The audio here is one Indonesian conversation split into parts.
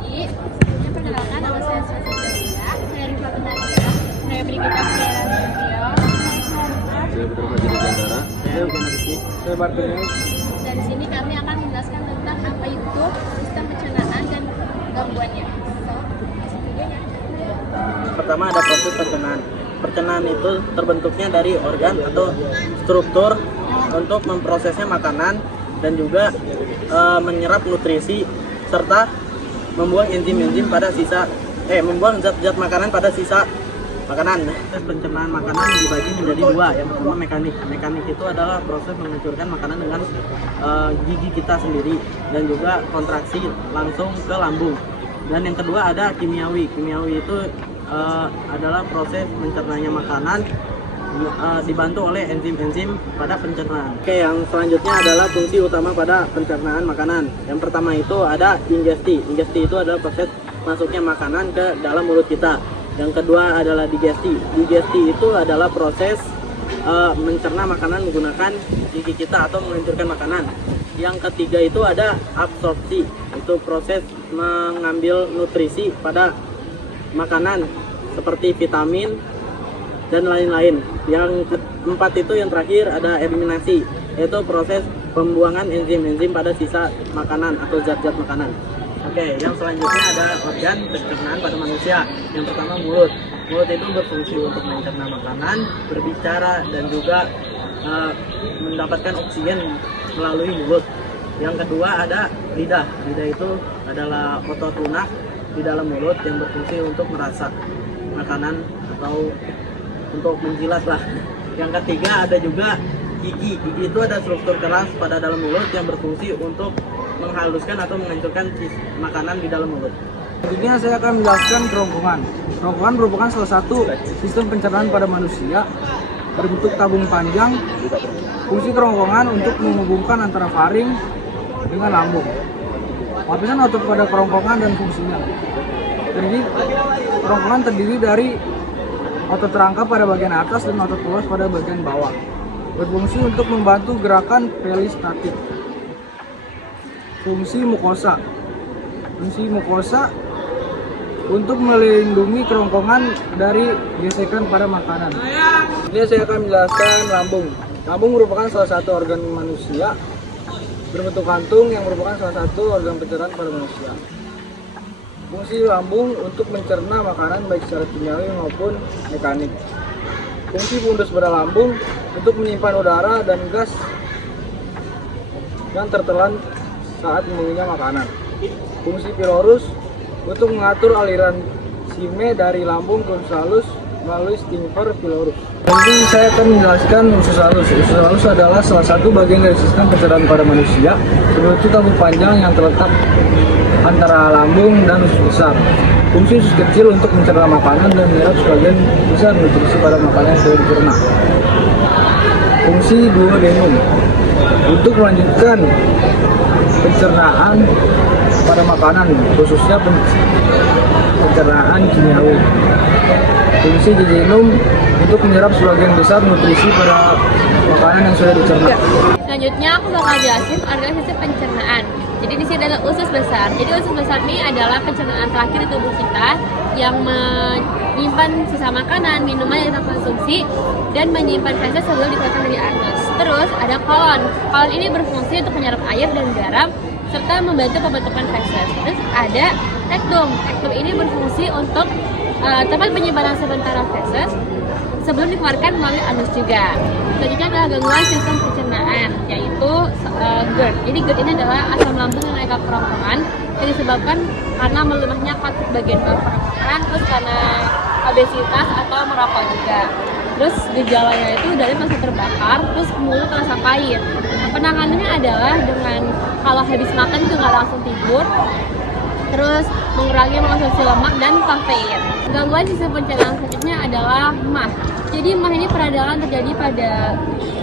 pagi. Sebelumnya perkenalkan nama saya Sylvia. Saya Rifa Benaria. Saya berikutnya Piera Nurdio. Saya Putra Fajri Gandara. Saya Bukan Rizky. Saya Bartolomeu. Dan di sini kami akan menjelaskan tentang apa itu sistem pencernaan dan gangguannya. So, masuk videonya. Pertama ada proses pencernaan. Pencernaan itu terbentuknya dari organ atau struktur untuk memprosesnya makanan dan juga menyerap nutrisi serta membuang enzim-enzim pada membuang zat-zat makanan pada sisa makanan. Proses pencernaan makanan dibagi menjadi dua. Yang pertama mekanik. Mekanik itu adalah proses menghancurkan makanan dengan gigi kita sendiri dan juga kontraksi langsung ke lambung. Dan yang kedua ada kimiawi. Kimiawi itu adalah proses mencernanya makanan dibantu oleh enzim-enzim pada pencernaan. Oke, yang selanjutnya adalah fungsi utama pada pencernaan makanan. Yang pertama itu ada ingesti. Ingesti itu adalah proses masuknya makanan ke dalam mulut kita. Yang kedua adalah digesti. Digesti itu adalah proses mencerna makanan menggunakan gigi kita atau menghancurkan makanan. Yang ketiga itu ada absorpsi. Itu proses mengambil nutrisi pada makanan seperti vitamin dan lain-lain. Yang keempat itu yang terakhir ada eliminasi, yaitu proses pembuangan enzim-enzim pada sisa makanan atau zat-zat makanan. Oke, yang selanjutnya ada organ pencernaan pada manusia. Yang pertama mulut. Mulut itu berfungsi untuk mencerna makanan, berbicara, dan juga mendapatkan oksigen melalui mulut. Yang kedua ada lidah. Lidah itu adalah otot lunak di dalam mulut yang berfungsi untuk merasa makanan atau untuk menjilat lah. Yang ketiga ada juga gigi. Gigi itu ada struktur keras pada dalam mulut yang berfungsi untuk menghaluskan atau menghancurkan makanan di dalam mulut. Selanjutnya saya akan menjelaskan kerongkongan. Kerongkongan merupakan salah satu sistem pencernaan pada manusia berbentuk tabung panjang. Fungsi kerongkongan untuk menghubungkan antara faring dengan lambung. Lapisan otot pada kerongkongan dan fungsinya. Jadi kerongkongan terdiri dari otot rangka pada bagian atas dan otot tulas pada bagian bawah. Berfungsi untuk membantu gerakan peristatik. Fungsi mukosa. Fungsi mukosa untuk melindungi kerongkongan dari gesekan pada makanan. Ini saya akan menjelaskan lambung. Lambung merupakan salah satu organ manusia berbentuk kantung yang merupakan salah satu organ pencernaan pada manusia. Fungsi lambung untuk mencerna makanan baik secara kimiawi maupun mekanik. Fungsi fundus pada lambung untuk menyimpan udara dan gas yang tertelan saat mengunyah makanan. Fungsi pilorus untuk mengatur aliran sime dari lambung ke usus halus melalui sphincter pilorus. Nanti saya akan menjelaskan usus halus. Usus halus adalah salah satu bagian dari sistem pencernaan pada manusia. Seperti tabung panjang yang terletak antara lambung dan usus besar. Fungsi usus kecil untuk mencerna makanan dan menyerap sebagian besar nutrisi pada makanan yang sudah dicerna. Fungsi duodenum untuk melanjutkan pencernaan pada makanan, khususnya pencernaan kimiawi. Fungsi jejunum untuk menyerap sebagian besar nutrisi pada makanan yang sudah dicerna. Selanjutnya aku bakal jelasin organisasi pencernaan. Jadi di sini adalah usus besar. Jadi usus besar ini adalah pencernaan terakhir di tubuh kita yang menyimpan sisa makanan, minuman yang kita konsumsi dan menyimpan feses sebelum dikeluarkan dari anus. Terus ada kolon. Kolon ini berfungsi untuk menyerap air dan garam serta membantu pembentukan feses. Terus ada rektum. Rektum ini berfungsi untuk tempat penyimpanan sementara feses sebelum dikeluarkan melalui anus juga. Selanjutnya adalah gangguan sistem pencernaan, yaitu GERD. Jadi GERD ini adalah asam lambung yang naik ke kerongkongan yang disebabkan karena melemahnya katup bagian bawah kerongkongan, terus karena obesitas atau merokok juga. Terus gejalanya itu dari masih terbakar, terus mulut terasa pahit. Penanganannya adalah dengan kalau habis makan itu nggak langsung tidur, terus mengurangi mengonsumsi lemak dan kafein. Gangguan sistem pencernaan selanjutnya adalah MAH. Jadi MAH ini peradangan terjadi pada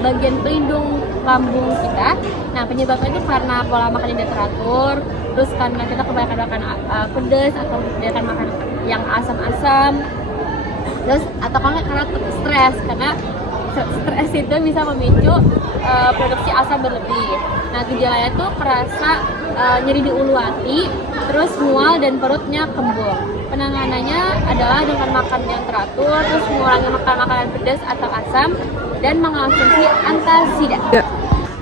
bagian pelindung lambung kita. Nah, penyebabnya itu karena pola makan yang tidak teratur, terus karena kita kebanyakan makan pedas atau kebanyakan makan yang asam-asam, terus atau karena stres, karena stres itu bisa memicu produksi asam berlebih. Nah, gejalanya tuh kerasa nyeri di ulu hati, terus mual dan perutnya kembung. Penanganannya adalah dengan makan yang teratur, terus mengurangi makan makanan pedas atau asam, dan mengonsumsi antasida.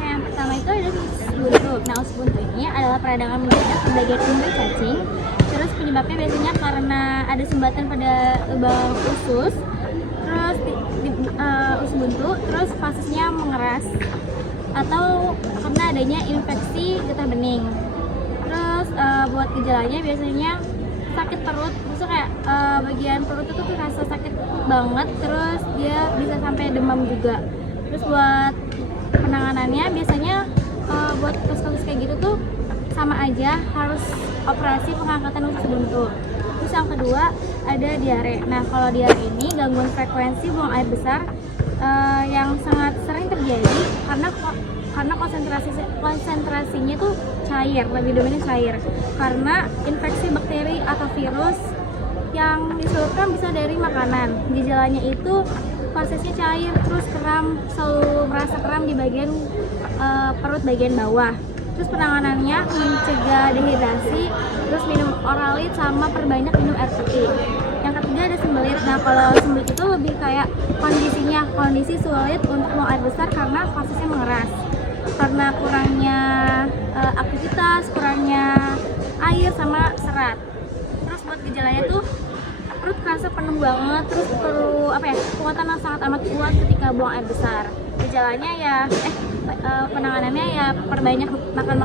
Yang pertama itu ada usus buntu. Nah, usus buntu ini adalah peradangan mendadak di bagian induk cacing. Terus penyebabnya biasanya karena ada sumbatan pada lubang usus. Terus usus buntu, terus fasesnya mengeras atau karena adanya infeksi getah bening. Terus buat gejalanya biasanya sakit perut, maksudnya kayak bagian perut itu tuh rasa sakit banget, terus dia bisa sampai demam juga. Terus buat penanganannya biasanya buat kasus-kasus kayak gitu tuh sama aja, harus operasi pengangkatan usus buntu. Terus yang kedua ada diare. Nah, kalau diare ini gangguan frekuensi buang air besar yang sangat sering terjadi karena konsentrasinya tuh cair, lebih dominan cair, karena infeksi bakteri atau virus yang disebabkan bisa dari makanan. Gejalanya itu prosesnya cair, terus kram, selalu merasa kram di bagian perut bagian bawah. Terus penanganannya mencegah dehidrasi, terus minum oralit sama perbanyak minum air putih. Yang ketiga ada sembelit. Nah, kalau sembelit itu lebih kayak kondisi sulit untuk buang air besar karena fasesnya mengeras, karena kurangnya aktivitas, kurangnya air sama serat. Terus buat gejalanya tuh perut kerasa penuh banget, terus perlu kekuatan yang sangat amat kuat ketika buang air besar. Gejalanya ya penanganannya ya perbanyak makan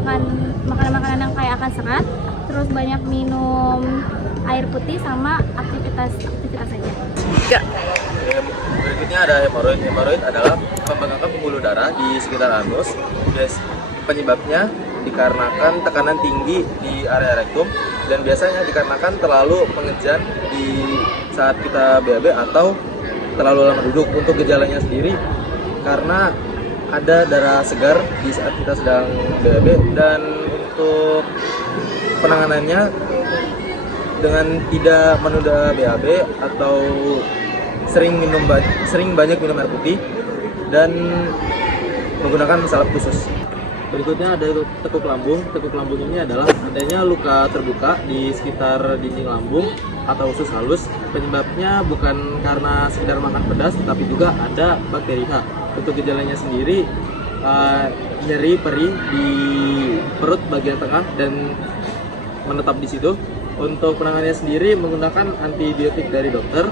makanan yang kaya akan serat, terus banyak minum air putih sama aktivitas saja. Berikutnya ada hemoroid. Hemoroid adalah pembengkakan pembuluh darah di sekitar anus. Penyebabnya dikarenakan tekanan tinggi di area rektum dan biasanya dikarenakan terlalu mengejan di saat kita BAB atau terlalu lama duduk. Untuk gejalanya sendiri karena ada darah segar di saat kita sedang BAB, dan untuk penanganannya dengan tidak menunda BAB atau sering banyak minum air putih dan menggunakan salep khusus. Berikutnya ada tekuk lambung. Tekuk lambung ini adalah adanya luka terbuka di sekitar dinding lambung atau usus halus. Penyebabnya bukan karena sekedar makan pedas, tetapi juga ada bakteri H. Untuk gejalanya sendiri nyeri perih di perut bagian tengah dan menetap di situ. Untuk penanganannya sendiri menggunakan antibiotik dari dokter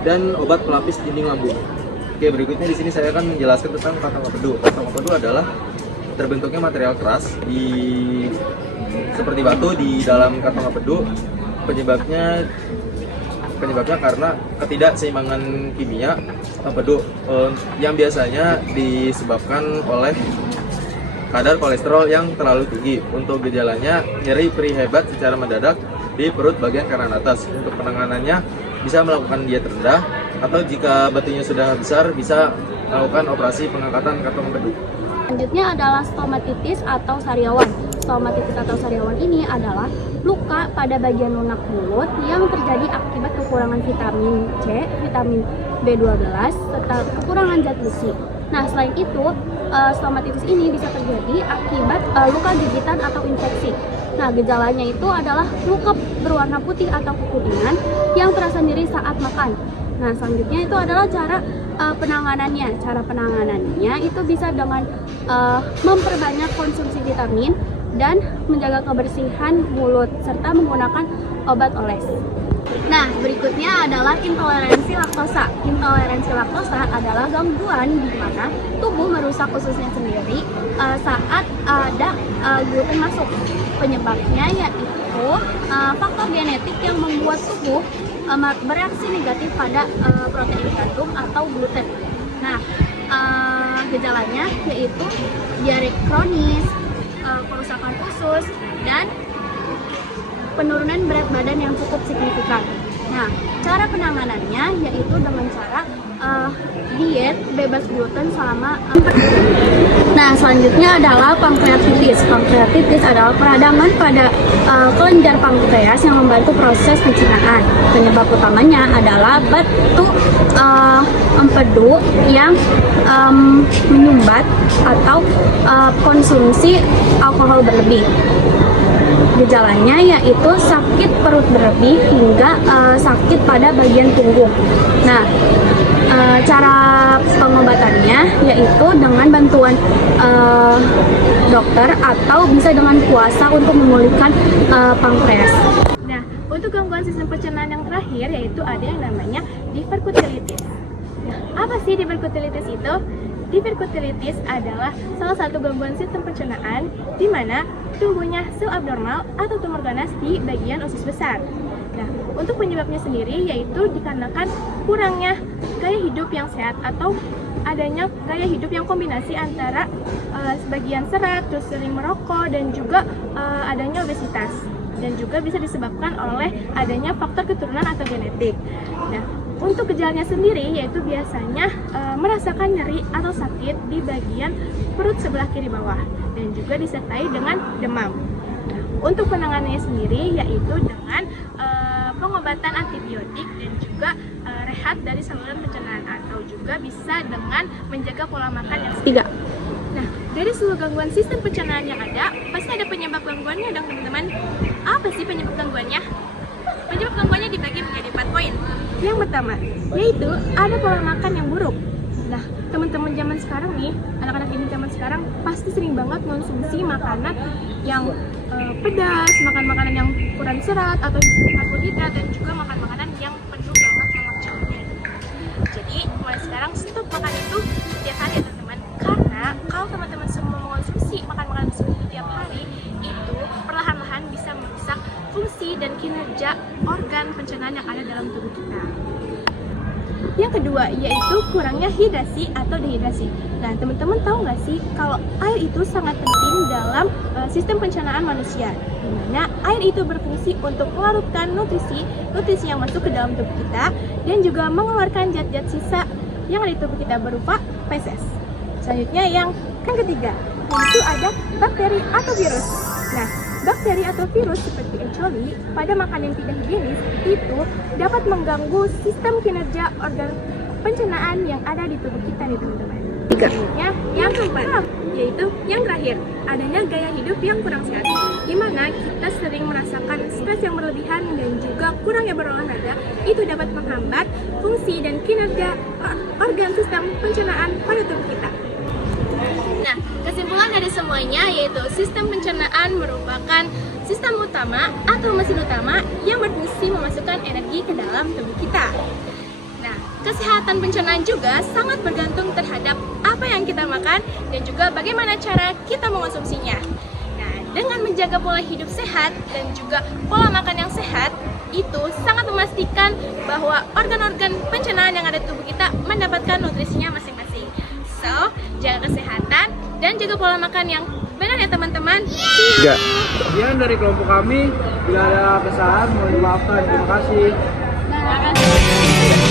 dan obat pelapis dinding lambung. Oke, berikutnya di sini saya akan menjelaskan tentang kantong empedu. Kantong empedu adalah terbentuknya material keras seperti batu di dalam kantong empedu. Penyebabnya karena ketidakseimbangan kimia empedu yang biasanya disebabkan oleh kadar kolesterol yang terlalu tinggi. Untuk gejalanya nyeri perih hebat secara mendadak di perut bagian kanan atas. Untuk penanganannya bisa melakukan diet rendah, atau jika batunya sudah besar bisa melakukan operasi pengangkatan kantong empedu. Selanjutnya adalah stomatitis atau sariawan. Stomatitis atau sariawan ini adalah luka pada bagian lunak mulut yang terjadi akibat kekurangan vitamin C, vitamin B12, serta kekurangan zat besi. Nah, selain itu, stomatitis ini bisa terjadi akibat luka gigitan atau infeksi. Nah, gejalanya itu adalah luka berwarna putih atau kekuningan yang terasa nyeri saat makan. Nah, selanjutnya itu adalah cara penanganannya. Cara penanganannya itu bisa dengan memperbanyak konsumsi vitamin dan menjaga kebersihan mulut serta menggunakan obat oles. Nah, berikutnya adalah intoleransi laktosa. Intoleransi laktosa adalah gangguan di mana tubuh merusak ususnya sendiri saat ada gluten masuk. Penyebabnya yaitu faktor genetik yang membuat tubuh bereaksi negatif pada protein gandum atau gluten. Nah, gejalanya yaitu diare kronis, kerusakan usus, dan penurunan berat badan yang cukup signifikan. Nah, cara penanganannya yaitu dengan cara diet bebas gluten selama 4 bulan. Nah, selanjutnya adalah pankreatitis. Pankreatitis adalah peradangan pada kelenjar pankreas yang membantu proses pencernaan. Penyebab utamanya adalah batu empedu yang menyumbat atau konsumsi alkohol berlebih. Gejalanya yaitu sakit perut berlebih hingga sakit pada bagian punggung. Nah, cara pengobatannya yaitu dengan bantuan dokter atau bisa dengan puasa untuk memulihkan pankreas. Nah, untuk gangguan sistem pencernaan yang terakhir yaitu ada yang namanya diverkulitis. Nah, apa sih diverkulitis itu? Diverkulitis adalah salah satu gangguan sistem pencernaan di mana tumbuhnya sel abnormal atau tumor ganas di bagian usus besar. Nah, untuk penyebabnya sendiri yaitu dikarenakan kurangnya gaya hidup yang sehat atau adanya gaya hidup yang kombinasi antara sebagian serat, terus sering merokok, dan juga adanya obesitas. Dan juga bisa disebabkan oleh adanya faktor keturunan atau genetik. Nah, untuk gejalanya sendiri yaitu biasanya merasakan nyeri atau sakit di bagian perut sebelah kiri bawah dan juga disertai dengan demam. Nah, untuk penanganannya sendiri yaitu dengan pengobatan antibiotik dan juga rehat dari saluran pencernaan atau juga bisa dengan menjaga pola makan yang ketiga. Nah, dari seluruh gangguan sistem pencernaan yang ada, pasti ada penyebab gangguannya dong teman-teman. Apa sih penyebab gangguannya? Penyebab gangguannya dibagi menjadi 4 poin. Yang pertama, yaitu ada pola makan yang buruk. Nah, teman-teman zaman sekarang nih, anak-anak ini zaman sekarang pasti sering banget konsumsi makanan yang pedas, makan makanan yang kurang serat atau karbohidrat, dan juga makan makanan yang penuh banget lemak jenuhnya. Jadi, mulai sekarang stop makan itu setiap hari ya teman-teman. Karena kalau teman-teman semua mengonsumsi makan-makanan seperti tiap hari, itu perlahan-lahan bisa merusak fungsi dan kinerja organ pencernaan yang ada dalam tubuh kita. Yang kedua, yaitu kurangnya hidrasi atau dehidrasi. Nah, teman-teman tahu nggak sih kalau air itu sangat penting dalam sistem pencernaan manusia, di mana air itu berfungsi untuk melarutkan nutrisi yang masuk ke dalam tubuh kita dan juga mengeluarkan zat-zat sisa yang ada di tubuh kita berupa feses. Selanjutnya yang ketiga, yaitu ada bakteri atau virus. Nah, bakteri atau virus seperti E. coli pada makanan tidak higienis itu dapat mengganggu sistem kinerja organ pencernaan yang ada di tubuh kita nih teman-teman. Selanjutnya yang keempat, yaitu yang terakhir, adanya gaya hidup yang kurang sehat, di mana kita sering merasakan stres yang berlebihan dan juga kurangnya berolahraga itu dapat menghambat fungsi dan kinerja organ sistem pencernaan pada tubuh kita. Nah, kesimpulan dari semuanya yaitu sistem pencernaan merupakan sistem utama atau mesin utama yang berfungsi memasukkan energi ke dalam tubuh kita. Nah, kesehatan pencernaan juga sangat bergantung terhadap apa yang kita makan dan juga bagaimana cara kita mengonsumsinya. Nah, dengan menjaga pola hidup sehat dan juga pola makan yang sehat, itu sangat memastikan bahwa organ-organ pencernaan yang ada di tubuh kita mendapatkan nutrisinya masing-masing. So, jaga kesehatan dan jaga pola makan yang benar ya teman-teman. Sekian dari kelompok kami. Bila ada kesalahan mohon dimaafkan. Terima kasih. Terima kasih.